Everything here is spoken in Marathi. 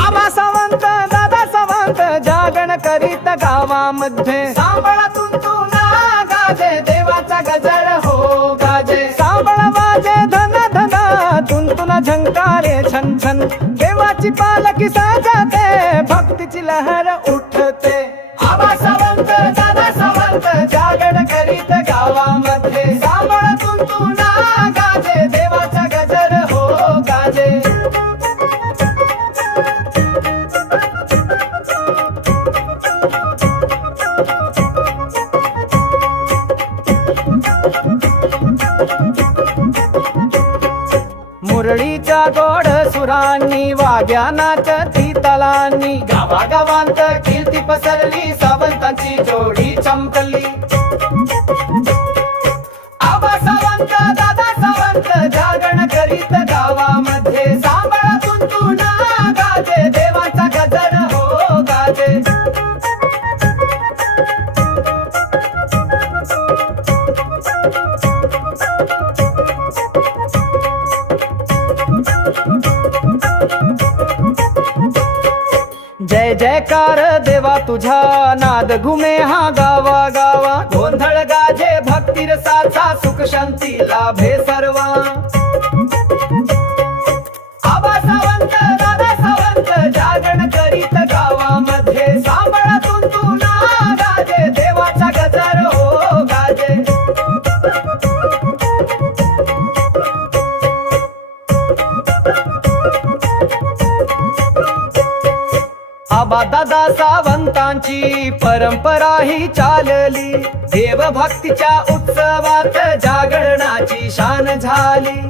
आबा सावंत दादा सावंत जागरण करीत गावामध्ये, सांबळा तुंतुना गाजे देवाचा गजर हो गाजे, सांबळा वाजे धन धन तुंतुना झंकारे छन छन, देवाची पालखी सजते भक्तीची लहर उठते। आबा सावंत दादा सावंत जागरण करीत गावामध्ये, सांबळा तुंतुना गाजे देवाचा गजर हो गाजे। मुरळीच्या गोड सुरांनी वाग्या नाचती तलांनी, गावागावांत कीर्ती पसरली सावंतांची जोडी चमकली। आबा सावंत दादा सावंत जागरण करीत गावामध्ये, सांबळा तुंतुना गाजे देवाचा गजर हो गाजे। जय जयकार देवा तुझा नाद घुमे हा गावा गावा, गोंधळ गाजे भक्ती रसाचा सुख शांती लाभे सर्वा। आबा सावंत दादा सावंत जागरण करीत गावामध्ये, सांबळा तुंतुना गाजे देवाचा गजर हो गाजे। आबा दादा सावंतांची परंपरा ही चालली, देवभक्तीच्या उत्सवात जागरणाची शान झाली।